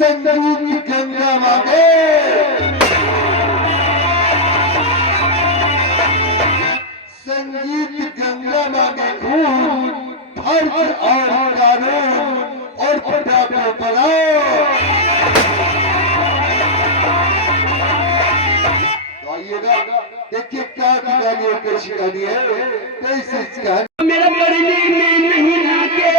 संगीत गंगा मांगे, संगीत गंगा मांगे खून, फर्ज और कानून और पटाखों बनाओ। तो आइएगा, देखिए क्या की गालियों कैसी गाली है, कैसे गाली। मेरा मरने में नहीं लागे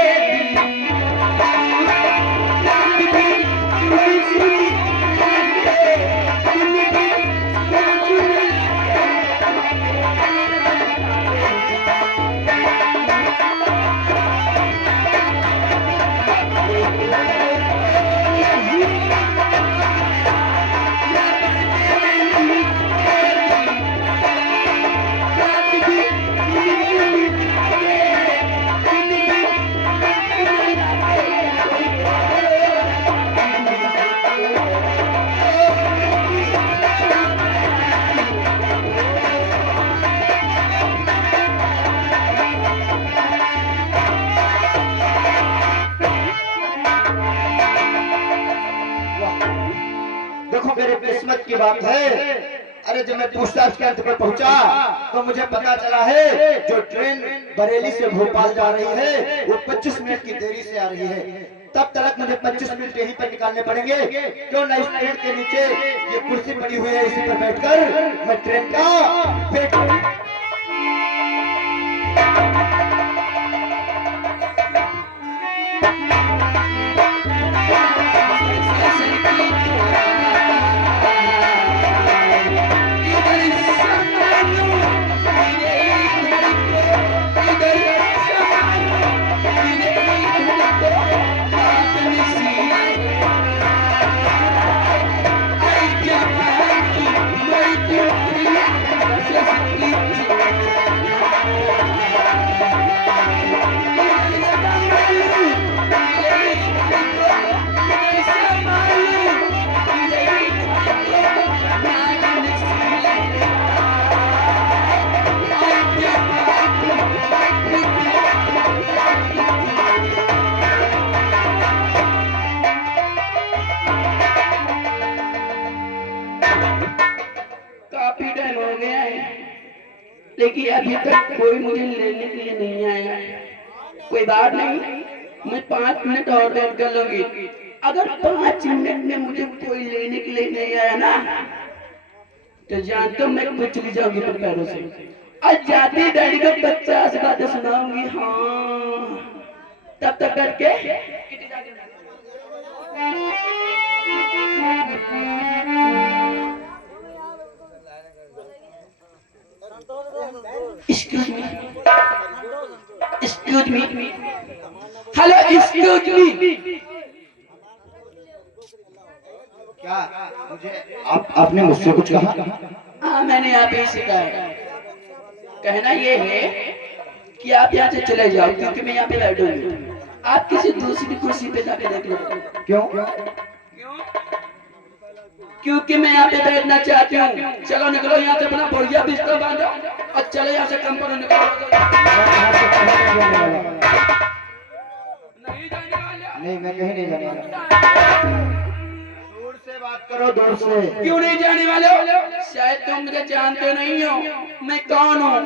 देखो मेरे किस्मत की बात है। अरे जब मैं पूछताछ के अंत पर पहुंचा तो मुझे पता चला है जो ट्रेन बरेली से भोपाल जा रही है वो 25 मिनट की देरी से आ रही है। तब तक मुझे 25 मिनट यहीं पर निकालने पड़ेंगे। क्यों ना इस ट्रेन के नीचे ये कुर्सी पड़ी हुई है, इसी पर बैठकर मैं ट्रेन का वेट। काफी टाइम हो गया है लेकिन अभी तक कोई मुझे लेने के लिए नहीं आया। कोई बात नहीं, मैं 5 मिनट और वेट कर लूंगी। अगर 5 मिनट में मुझे कोई लेने के लिए नहीं आया ना तो जानते हो मैं खुद चली जाऊंगी अपने पैरों से। आज जाती डैडी को 50 बातें सुनाऊंगी। हाँ तब तक करके Excuse me. Excuse me. Hello, excuse me. क्या मुझे आपने मुझसे कुछ कहा? हाँ मैंने आप ही से कहा। कहना ये है कि आप यहाँ से चले जाओ क्योंकि मैं यहाँ पे बैठूंगी। आप किसी दूसरी कुर्सी पे जाके देख लो। क्यों? क्योंकि मैं यहाँ पे बैठना चाहती हूँ। चलो निकलो यहाँ से, अपना बढ़िया बिस्तर बांधो और चलो यहाँ से कम करो, निकलो। नहीं जाने वाले? नहीं मैं कहीं नहीं जाने वाला। दूर से बात करो, दूर से। क्यों नहीं जाने वाले हो? शायद तुम मुझे जानते नहीं हो मैं कौन हूँ।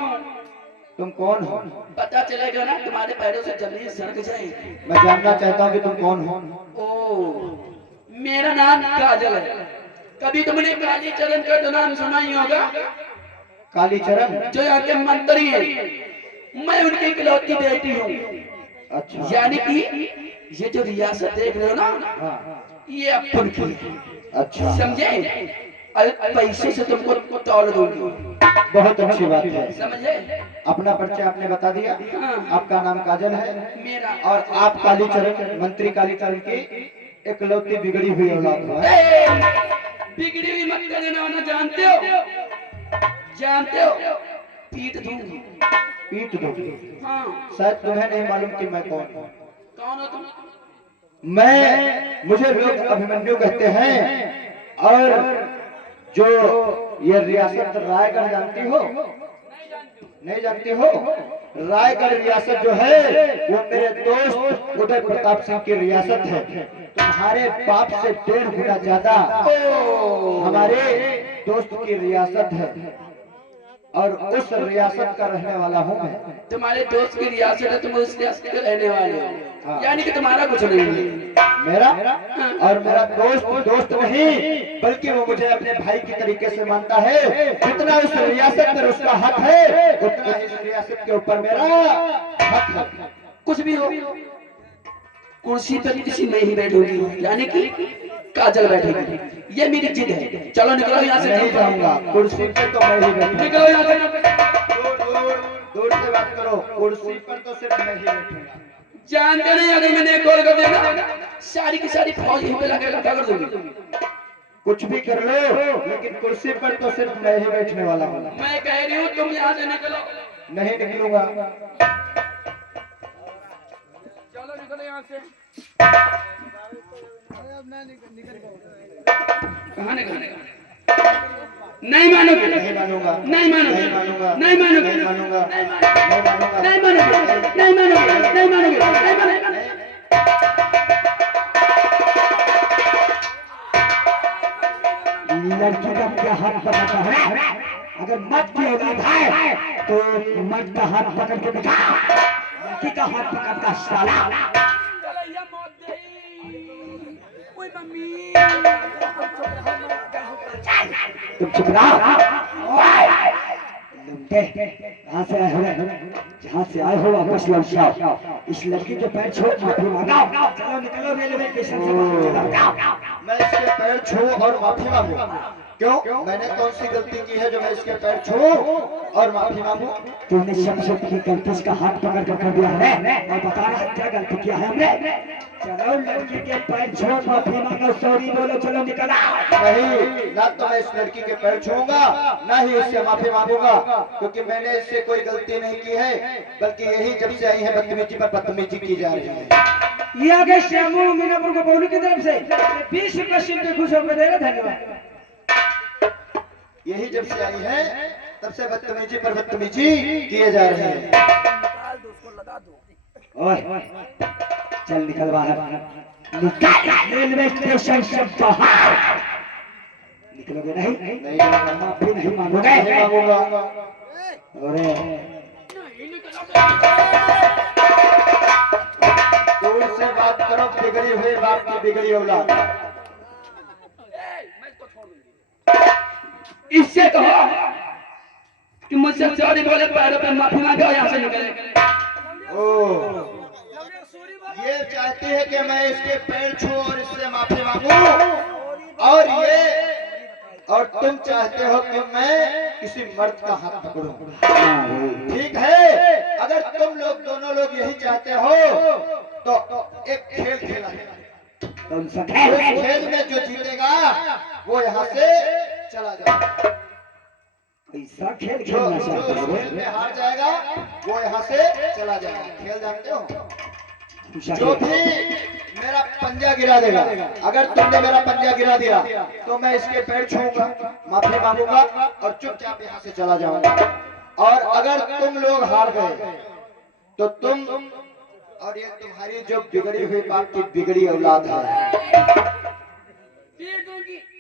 तुम कौन हो? पता चलेगा ना, तुम्हारे पैरों से जमीन सड़क जाएगी। मैं जानना चाहता हूँ कि तुम कौन हो। ओ मेरा नाम काजल है। कभी तुमने काली चरण का तो नाम सुना ही होगा। काली चरण जो यहाँ के मंत्री हैं, मैं उनकी इकलौती बेटी हूँ। अच्छा। यानी कि ये जो रियासत देख रहे हो ना, हाँ। ये अपन की। अच्छा समझे? पैसे से तुमको तौल दूंगी। बहुत अच्छी बात है। समझे? अपना परिचय आपने बता दिया। हाँ। आपका नाम काजल है मेरा और आप काली चरण, मंत्री काली चरण की इकलौती बिगड़ी हुई औलाद हो। बिगड़ी हुई मत कर देना, ना जानते हो? जानते हो? पीट दूंगी। पीट दो? हाँ। शायद तुम्हें नहीं मालूम कि मैं कौन हूँ। कौन हो तुम? मुझे लोग अभिमन्यु कहते हैं और जो ये रियासत रायगढ़ जानती हो? नहीं जानती हो? रायगढ़ रियासत जो है वो मेरे दोस्त उदय प्रताप सिंह की रियासत है। तुम्हारे बाप से 1.5 गुना ज्यादा हमारे दोस्त की रियासत है और उस रियासत का रहने वाला हूँ मैं। तुम्हारे दोस्त की रियासत है, तुम उस रियासत के रहने वाले हो, यानी कि तुम्हारा कुछ नहीं है। मेरा और मेरा दोस्त नहीं, बल्कि वो मुझे अपने भाई की तरीके से मानता है। जितना उस रियासत पर उसका हक है, उतना इस रियासत के ऊपर मेरा हक है। कुछ भी हो, कुर्सी पर किसी में ही बैठोगी, यानी कि काजल बैठेगी, ये मेरी जिद है। चलो निकलो यहाँ से। नहीं जाऊंगा, कुर्सी पे तो मैं ही बैठूंगा। निकलो यहाँ से। दूर से बात करो, कुर्सी पर तो सिर्फ मैं ही बैठूंगा। जानते नहीं, अगर मैंने कॉल कर दिया ना, सारी की सारी फौज यहीं पे लगा कर दूंगी। कुछ भी कर लो, लेकिन कुर्सी पर तो सिर्फ मैं ही बैठने वाला हूँ। मैं कह रही हूँ तुम यहाँ से निकलो। नहीं निकलूंगा। चलो निकलो यहाँ से। कहाँ निकलेगा? नहीं मानोगे, नहीं मानूंगा, नहीं मानोगे, नहीं मानूंगा, नहीं मानोगे, नहीं मानूंगा, नहीं नहीं मानूंगा, मानोगे, नहीं मानोगे, नहीं मानोगे, नहीं मानोगे। लड़की का क्या हाथ पकड़ता है? अगर मर्द की औलाद है तो मर्द का हाथ पकड़ के दिखा। लड़की का हाथ पकड़ता साला। तुम चुप रहो। कहाँ से आए हो? जहाँ से आए हो वापस लौट जाओ। इस लड़की के पैर छू, माफी मांगो। चलो निकलो रेलवे स्टेशन से। मैं इसके पैर छू और माफी मांगू? क्यों? मैंने कौन सी गलती की है जो मैं इसके पैर छू और माफी मांगू? तुमने शमशेद की गलती इसका हाथ पकड़ कर दिया है और बता रहा क्या गलती किया है हमने। चलो लड़की के पैर छू, माफी मांगो, सॉरी बोलो, चलो निकल आओ। नहीं, ना तो मैं इस लड़की के पैर छूऊंगा, ना ही इससे माफी मांगूंगा, क्योंकि मैंने इससे कोई गलती नहीं की है, बल्कि यही जब से आई है बदतमीजी पर बदतमीजी की जा रही है। ये आगे श्यामू मीनापुर को बोलू की तरफ से 20 रुपये सिम खुश होकर देगा। धन्यवाद। यही जब से आई है तब से बदतमीजी पर बदतमीजी किए जा रहे हैं। ओए चल निकल बाहर, निकल रेलवे स्टेशन से बाहर। निकलोगे नहीं? नहीं जाऊंगा, माफी नहीं मांगोगे? नहीं मांगूंगा। अरे दूर से बात करो, बिगड़ी हुई बाप की बिगड़ी औलाद। इससे कहो कि मुझसे सॉरी बोले, पैरों पे माफी मांगो, यहाँ से निकले। ओ, ये चाहती है कि मैं इसके पैर छू और इससे माफी मांगू, और तुम चाहते हो कि मैं किसी मर्द का हाथ पकड़ूं। ठीक है, अगर तुम लोग दोनों लोग यही चाहते हो तो एक खेल खेला जाए। कौन सा उस खेल? खेल में जो जीतेगा वो यहाँ से चला जाएगा। ऐसा खेल जो खेलना जो चाहते इस हो? खेल में हार जाएगा वो यहाँ से चला जाएगा। खेल जानते हो? जो भी मेरा पंजा गिरा देगा, अगर तुमने मेरा पंजा गिरा दिया तो मैं इसके पैर छूऊंगा, माफी मांगूंगा और चुपचाप यहाँ से चला जाऊंगा। और अगर तुम लोग हार गए तो तुम और ये तुम्हारी जो बिगड़ी हुई बाप की बिगड़ी औलाद है।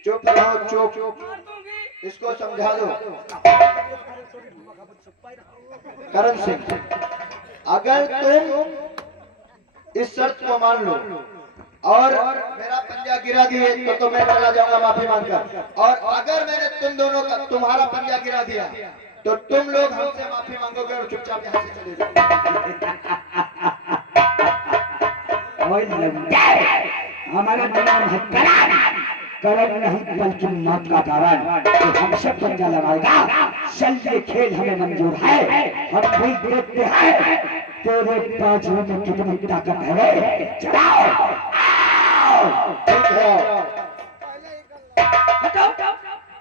चुप रहो, चुप। इसको समझा दो। करण सिंह, अगर तुम इस शर्त को मान लो और मेरा पंजा गिरा दिए तो मैं चला जाऊंगा माफी मांगकर, और अगर मैंने तुम दोनों का तुम्हारा पंजा गिरा दिया तो तुम लोग हमसे माफी मांगोगे और चुपचाप यहाँ से चले जाओगे। हमारा नाम है करण नहीं बल्कि मौत का कारण। तो हमसे पंजा लगाएगा। चल ये खेल हमें मंजूर है, हम भी देखते हैं तेरे बाजू में कितनी ताकत है। चलाओ, ठीक है, हटाओ।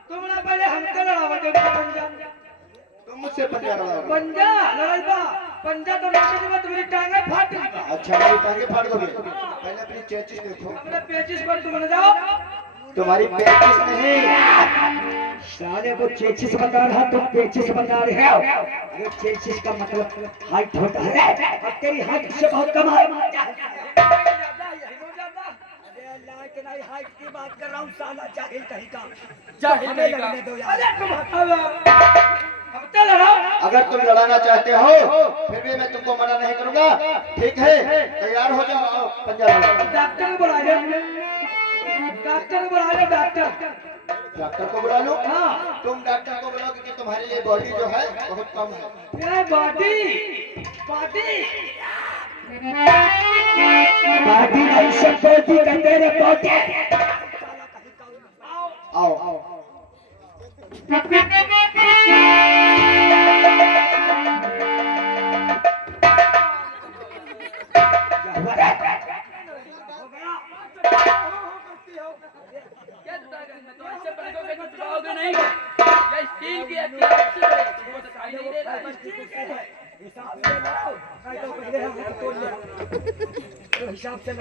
तुमने पहले हमसे लड़ावा दे पंजा। तुम मुझसे पंजा लड़ाओगे। पंजा लड़ाई पंजा तो लड़ने में तुम्हारी टांगे फाट गई। अच्छा, मेरी टांगे फाड़ दोगे? पहले अपनी चेचिस देखो। अपने पेचिस पर तुम न जाओ। तुम्हारी पेचिस नहीं। साले वो चेचिस बता रहा, तुम पेचिस बता रहे हो। अरे चेचिस का मतलब हाइट होता है, और तेरी हाइट से बहुत कम है। हाइट की बात कर रहा हूँ, साला जाहिल कहीं का। जाहिल लगने दो यार। अगर तुम लड़ाना चाहते हो फिर भी मैं तुमको मना नहीं करूंगा। ठीक है, तैयार हो जाओ, आओ पंजा लड़ाओ। डॉक्टर बुला लो, डॉक्टर बुला लो, डॉक्टर। डॉक्टर को बुला लो। हाँ। तुम डॉक्टर को बुलाओ क्योंकि तुम्हारी ये बॉडी जो है बहुत कम है। ये बॉडी बॉडी बॉडी नहीं, सब बॉडी कहते हैं बॉडी। आओ आओ। हिसाब से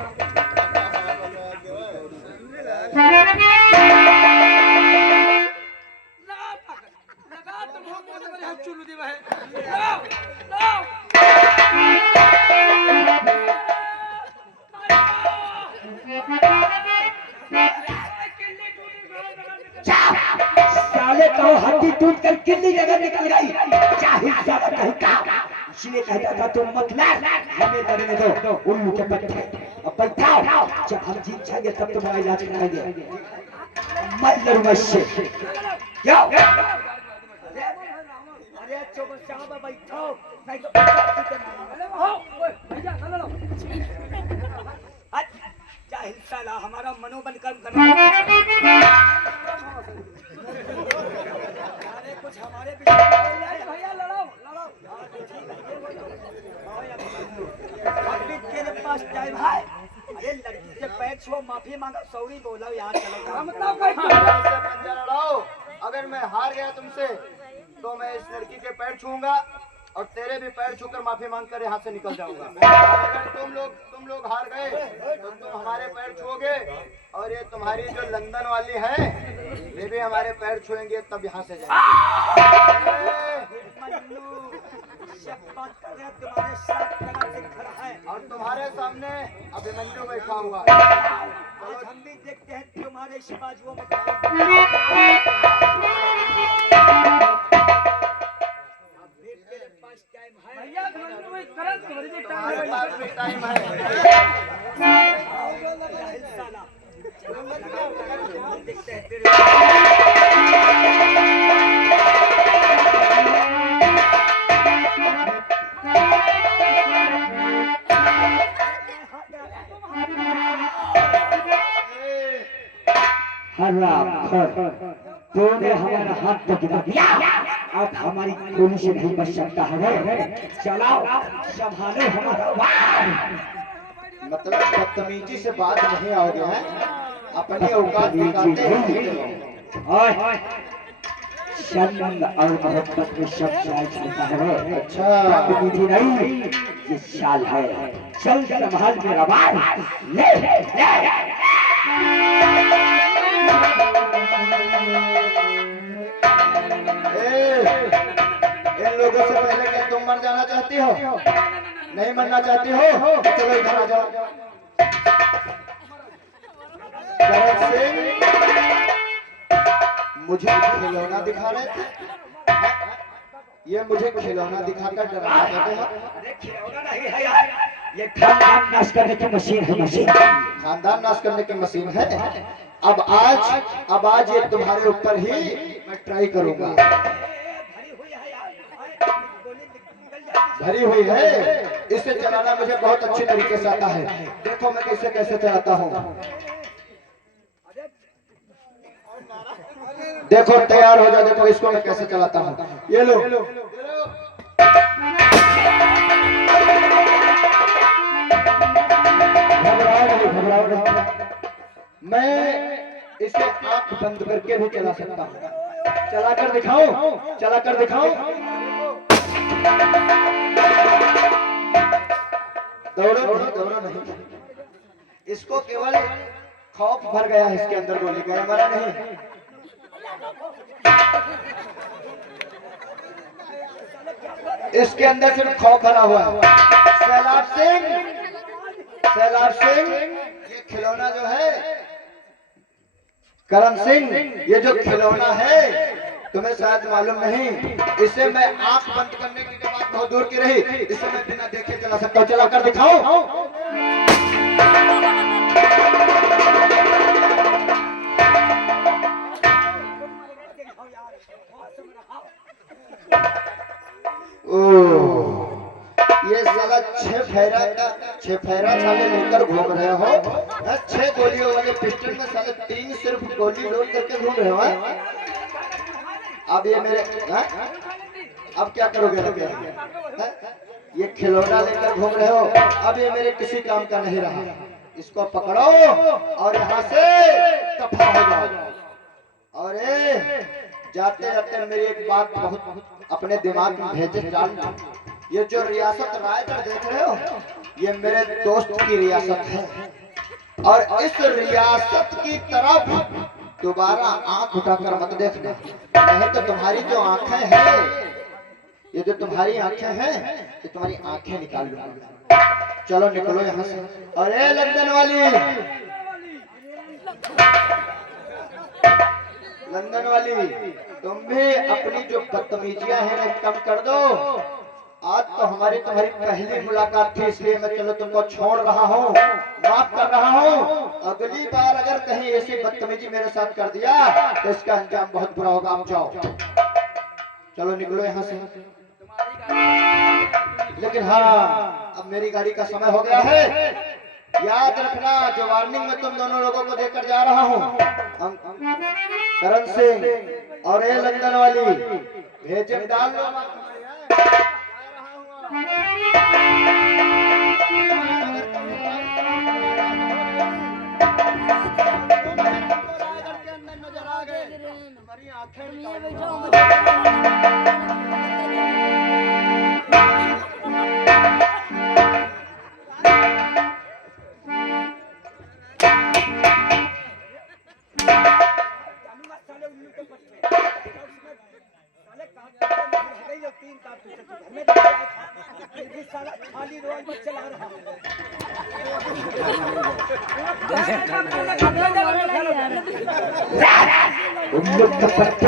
साले का हड्डी टूट कर कितनी जगह निकल गई। जाहिल साला कहीं का, इसलिए कहता था तुम मत लड़, हमें लड़ने दो। उल्लू के पट्टे अब बैठाओ, जब हम जीत जाएंगे तब तुम्हारा इलाज कराएंगे। मैं लड़ूंगा इससे। अरे चुपचाप बैठो, नहीं तो जाहिल साला हमारा मनोबल कम कर रहा है। अरे कुछ हमारे भैया लड़ो लड़ो। अभी तेरे पास टाइम है। अरे लड़की से पैर छुओ, माफी मांगो, सॉरी बोलो यार, चलो मतलब पंजा लड़ाओ। अगर मैं हार गया तुमसे तो मैं इस लड़की के पैर छूऊंगा और तेरे भी पैर छूकर माफी मांगकर यहाँ से निकल जाऊंगा। अगर तुम लोग हार गए तो तुम हमारे पैर छुओगे और ये तुम्हारी जो लंदन वाली है ये भी हमारे पैर छुएंगे, तब यहाँ से जाएंगे। और तुम्हारे सामने अभिमन्यु बैठा हुआ है। आज हम भी देखते हैं तुम्हारे शिवाजुओं में तुम्हारे पास भी टाइम है। देखते हैं तेरे तूने हमारा हाथ तो गिरा दिया, अब हमारी गोली से नहीं बच सकता है। चलाओ, संभालो हमारा वार। मतलब बदतमीजी से बात नहीं आओगे हैं, अपनी औकात दिखाते हैं। ओए शर्म और मोहब्बत में सब चाल चलता है। अच्छा, बदतमीजी नहीं, ये चाल है। चल संभाल मेरा वार, ले ले। इन लोगों से पहले क्या तुम मर जाना चाहती हो? नहीं मरना चाहती हो? चलो इधर आ जाओ। करण सिंह मुझे खिलौना दिखा रहे थे। ये मुझे खिलौना दिखाकर डराना चाहते हो? अरे खिलौना नहीं है यार, ये खानदान नाश करने की मशीन है। मशीन खानदान नाश करने की मशीन है। अब आज ये तुम्हारे ऊपर ही मैं ट्राई करूंगा। भरी हुई है, इसे चलाना मुझे बहुत अच्छी तरीके से आता है। देखो मैं कैसे चलाता हूँ। देखो तैयार हो जाओ, देखो इसको मैं कैसे चलाता हूँ। ये लो घबराओ नहीं। मैं इसे आंख बंद करके भी चला सकता हूँ। चलाकर दिखाऊं? दौड़ो नहीं। इसको केवल खौफ भर गया है इसके अंदर गोली का, मरा नहीं। इसके अंदर सिर्फ खौफ भरा हुआ है। सैलाब सिंह ये खिलौना जो है, करण सिंह ये जो खिलौना है तुम्हें शायद मालूम नहीं, इसे मैं आंख बंद करने की बात बहुत दूर की रही, इसे मैं बिना देखे चला सकता हूँ। चला कर दिखाओ। ये साला छह फेरा साले लेकर घूम रहे हो, 6 गोलियों वाले पिस्टल में साले 3 सिर्फ गोली लोड करके घूम रहे हो। अब ये मेरे अब क्या करोगे? ये खिलौना लेकर घूम रहे हो, अब ये मेरे किसी काम का नहीं रहा। इसको पकड़ो और यहाँ से दफा हो जाओ। और जाते जाते मेरी एक बात बहुत अपने दिमाग में भेजे डाल, ये जो रियासत रायगढ़ देख रहे हो, ये मेरे दोस्त की रियासत है, और इस रियासत की तरफ दोबारा आंख उठाकर मत देखना, नहीं तो तुम्हारी जो आंखें हैं, ये जो तुम्हारी आंखें हैं, ये तुम्हारी आंखें निकाल लूंगा। चलो निकलो यहाँ से। अरे लंदन वाली तुम भी अपनी जो बदतमीजियां हैं ना कम कर दो। आज तो हमारी तुम्हारी पहली मुलाकात थी, इसलिए मैं चलो तुमको छोड़ रहा हूँ, माफ कर रहा हूँ। अगली बार अगर कहीं ऐसी बदतमीजी मेरे साथ कर दिया तो इसका अंजाम बहुत बुरा होगा। आप जाओ, चलो निकलो यहाँ से। लेकिन हाँ, अब मेरी गाड़ी का समय हो गया है। याद रखना, जो वार्निंग में तुम दोनों लोगों को देकर जा रहा हूँ, करण सिंह और ये लंदन वाली, भेजे डाल लो।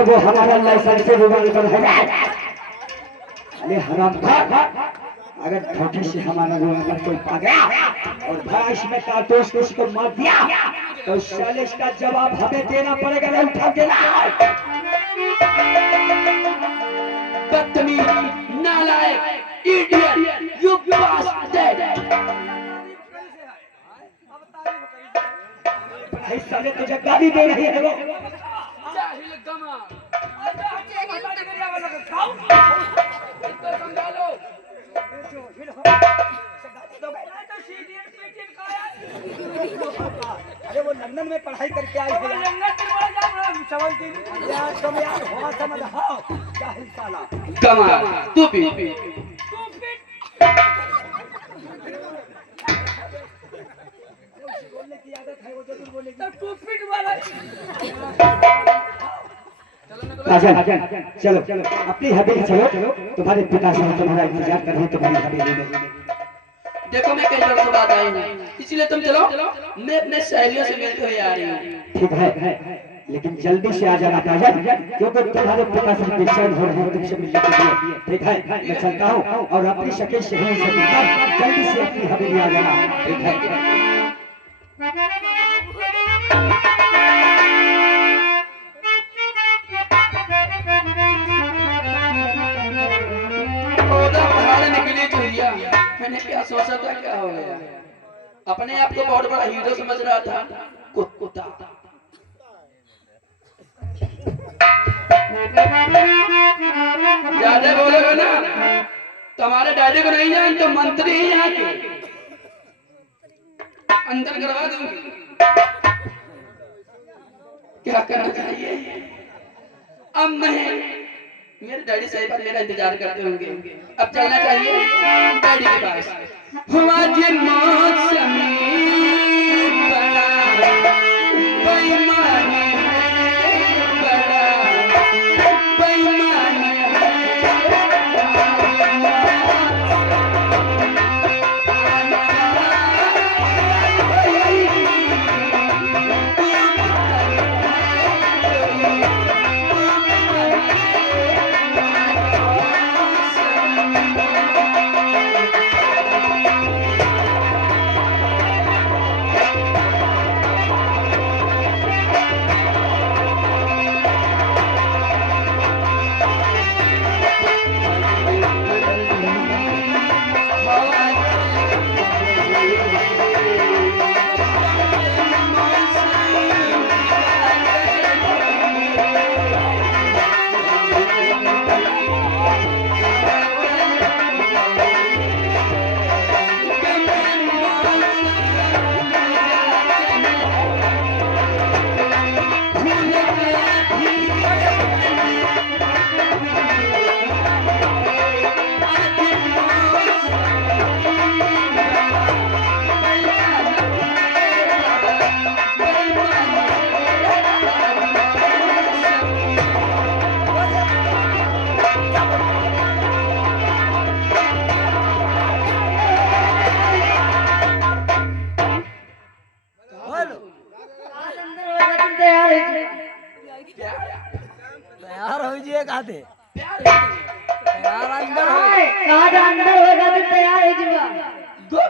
वो हमारा लाइसेंस से रिवॉल्वर है। अरे हराम अगर धोखे से हमारा रिवॉल्वर कोई पा गया और भाई में कारतूस किसी को मार दिया तो साले इसका जवाब हमें देना पड़ेगा। नहीं उठा देना। बदतमीज, नालायक, इडियट, यू बास्टर्ड। भाई साले तुझे गाली दे रही है वो। जाहिल गमा। अरे वो लंदन में पढ़ाई करके आई है। तुम यार हुआ समझ हाँ जाहिल साला। गमा, तू भी। बोलने की आदत है वो जरूर बोलेगी। तो टू फीट वाला। राजन चलो अपनी हवेली चलो, तुम्हारे पिता से तुम्हारा इंतजार कर रहे हैं तुम्हारी हवेली में। देखो मैं कई वर्षों बाद आई हूँ, इसलिए तुम चलो, मैं अपने सहेलियों से मिलते हुए आ रही हूँ। ठीक है, लेकिन जल्दी से आ जाना राजन, क्योंकि तुम्हारे पिता से बेचैन हो रहे हैं तुमसे मिलने के लिए। ठीक है, मैं चलता हूँ और अपनी शक्ल से जल्दी से अपनी हवेली आ जाना। ठीक है। मैंने क्या सोचा था, क्या हो गया? अपने आप को बहुत बड़ा हीरो समझ रहा था। कुत्ता। ज्यादा बोलोगे ना, तुम्हारे डैडी को नहीं जान तो मंत्री ही यहाँ के अंदर करवा दूंगी। क्या करना चाहिए? अब मेरे डैडी सही पर मेरा इंतजार करते होंगे। अब चलना चाहिए डैडी के पास। हुआ जी मौसमी बड़ा तैयार है जी। तैयार हो जिए काते प्यार तैयार अंदर हो कहा अंदर होगा तो तैयार है जी बा। गो